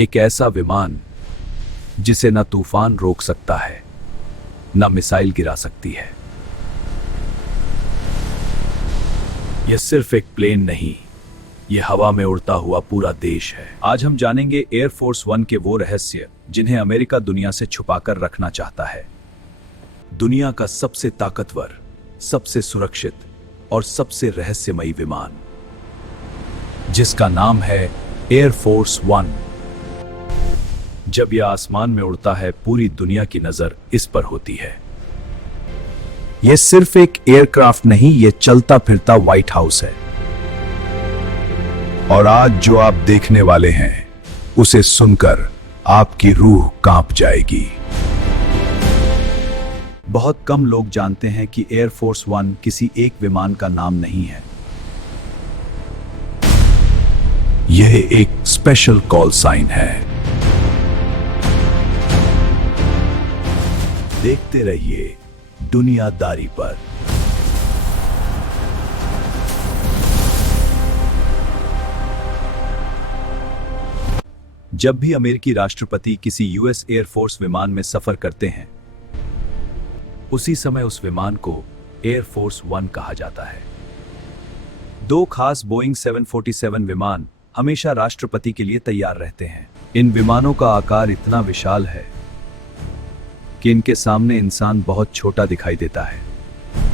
एक ऐसा विमान जिसे न तूफान रोक सकता है, न मिसाइल गिरा सकती है। यह सिर्फ एक प्लेन नहीं, यह हवा में उड़ता हुआ पूरा देश है। आज हम जानेंगे एयरफोर्स वन के वो रहस्य जिन्हें अमेरिका दुनिया से छुपाकर रखना चाहता है। दुनिया का सबसे ताकतवर, सबसे सुरक्षित और सबसे रहस्यमयी विमान, जिसका नाम है एयरफोर्स वन। जब यह आसमान में उड़ता है, पूरी दुनिया की नजर इस पर होती है। यह सिर्फ एक एयरक्राफ्ट नहीं, यह चलता फिरता व्हाइट हाउस है। और आज जो आप देखने वाले हैं, उसे सुनकर आपकी रूह कांप जाएगी। बहुत कम लोग जानते हैं कि एयरफोर्स वन किसी एक विमान का नाम नहीं है। यह एक स्पेशल कॉल साइन है। देखते रहिए दुनियादारी पर। जब भी अमेरिकी राष्ट्रपति किसी यूएस एयरफोर्स विमान में सफर करते हैं, उसी समय उस विमान को एयरफोर्स वन कहा जाता है। दो खास बोइंग 747 विमान हमेशा राष्ट्रपति के लिए तैयार रहते हैं। इन विमानों का आकार इतना विशाल है कि इनके सामने इंसान बहुत छोटा दिखाई देता है,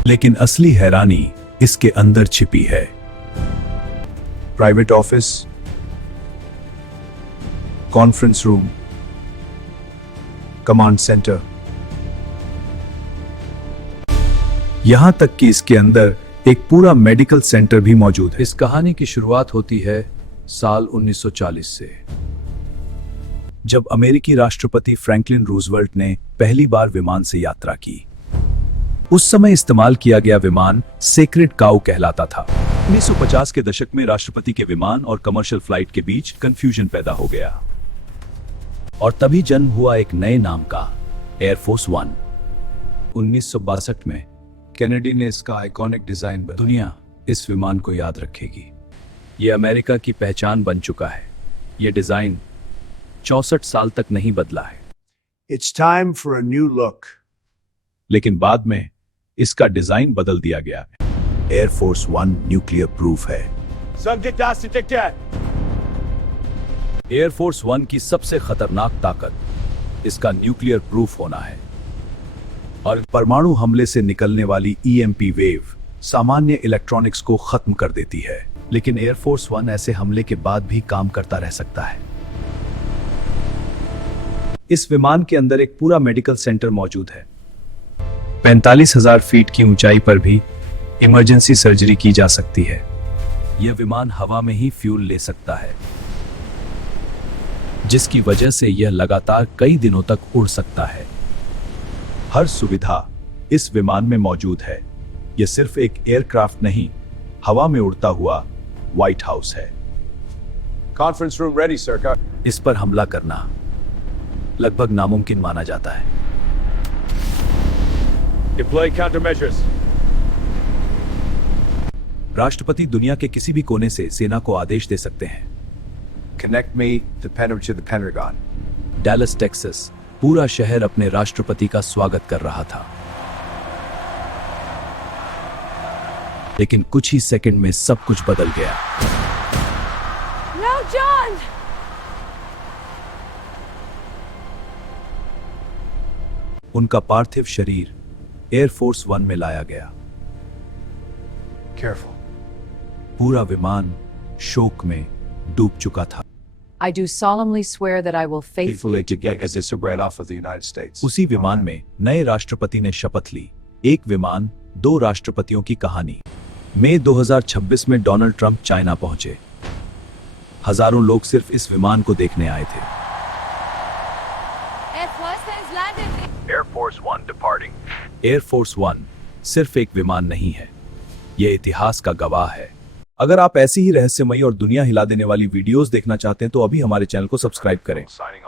लेकिन असली हैरानी इसके अंदर छिपी है। Private office, conference room, command centre, यहां तक कि इसके अंदर एक पूरा मेडिकल सेंटर भी मौजूद है। इस कहानी की शुरुआत होती है साल 1940 से, जब अमेरिकी राष्ट्रपति फ्रैंकलिन रूजवेल्ट ने पहली बार विमान से यात्रा की। उस समय इस्तेमाल किया गया विमान सेक्रेड काऊ कहलाता था। 1950 के दशक में राष्ट्रपति के विमान और कमर्शियल फ्लाइट के बीच कंफ्यूजन पैदा हो गया, और तभी जन्म हुआ एक नए नाम का, एयरफोर्स वन। 1962 में केनेडी ने इसका आइकॉनिक डिजाइन बनाया। दुनिया इस विमान को याद रखेगी। यह अमेरिका की पहचान बन चुका है। यह डिजाइन 64 साल तक नहीं बदला है। It's time for a new look. लेकिन बाद में इसका डिजाइन बदल दिया गया है। एयरफोर्स वन न्यूक्लियर प्रूफ है। एयरफोर्स वन की सबसे खतरनाक ताकत इसका न्यूक्लियर प्रूफ होना है। और परमाणु हमले से निकलने वाली ईएमपी वेव सामान्य इलेक्ट्रॉनिक्स को खत्म कर देती है। लेकिन एयरफोर्स वन ऐसे हमले के बाद भी काम करता रह सकता है। इस विमान के अंदर एक पूरा मेडिकल सेंटर मौजूद है। 45,000 फीट की ऊंचाई पर भी इमरजेंसी सर्जरी की जा सकती है। यह विमान हवा में ही फ्यूल ले सकता है, जिसकी वजह से यह लगातार कई दिनों तक उड़ सकता है। हर सुविधा इस विमान में मौजूद है। यह सिर्फ एक एयरक्राफ्ट नहीं, हवा में उड़ता हुआ व्हाइट हाउस है। Conference room ready, sir. इस पर हमला करना लगभग नामुमकिन माना जाता है। Deploy countermeasures. राष्ट्रपति दुनिया के किसी भी कोने से सेना को आदेश दे सकते हैं। Connect me to the Pentagon. Dallas, Texas, पूरा शहर अपने राष्ट्रपति का स्वागत कर रहा था। लेकिन कुछ ही सेकंड में सब कुछ बदल गया। No, John! उनका पार्थिव शरीर एयरफोर्स वन में लाया गया। Careful. पूरा विमान शोक में डूब चुका था। I do solemnly swear that I will faithfully Faithfully to get as it's spread off of the United States. उसी विमान में नए राष्ट्रपति ने शपथ ली। एक विमान, दो राष्ट्रपतियों की कहानी। मई 2026 में डोनाल्ड ट्रंप चाइना पहुंचे। हजारों लोग सिर्फ इस विमान को देखने आए थे। Airforce One departing. Air force one सिर्फ एक विमान नहीं है, यह इतिहास का गवाह है। अगर आप ऐसी ही रहस्यमयी और दुनिया हिला देने वाली वीडियोस देखना चाहते हैं तो अभी हमारे चैनल को सब्सक्राइब करें। Signing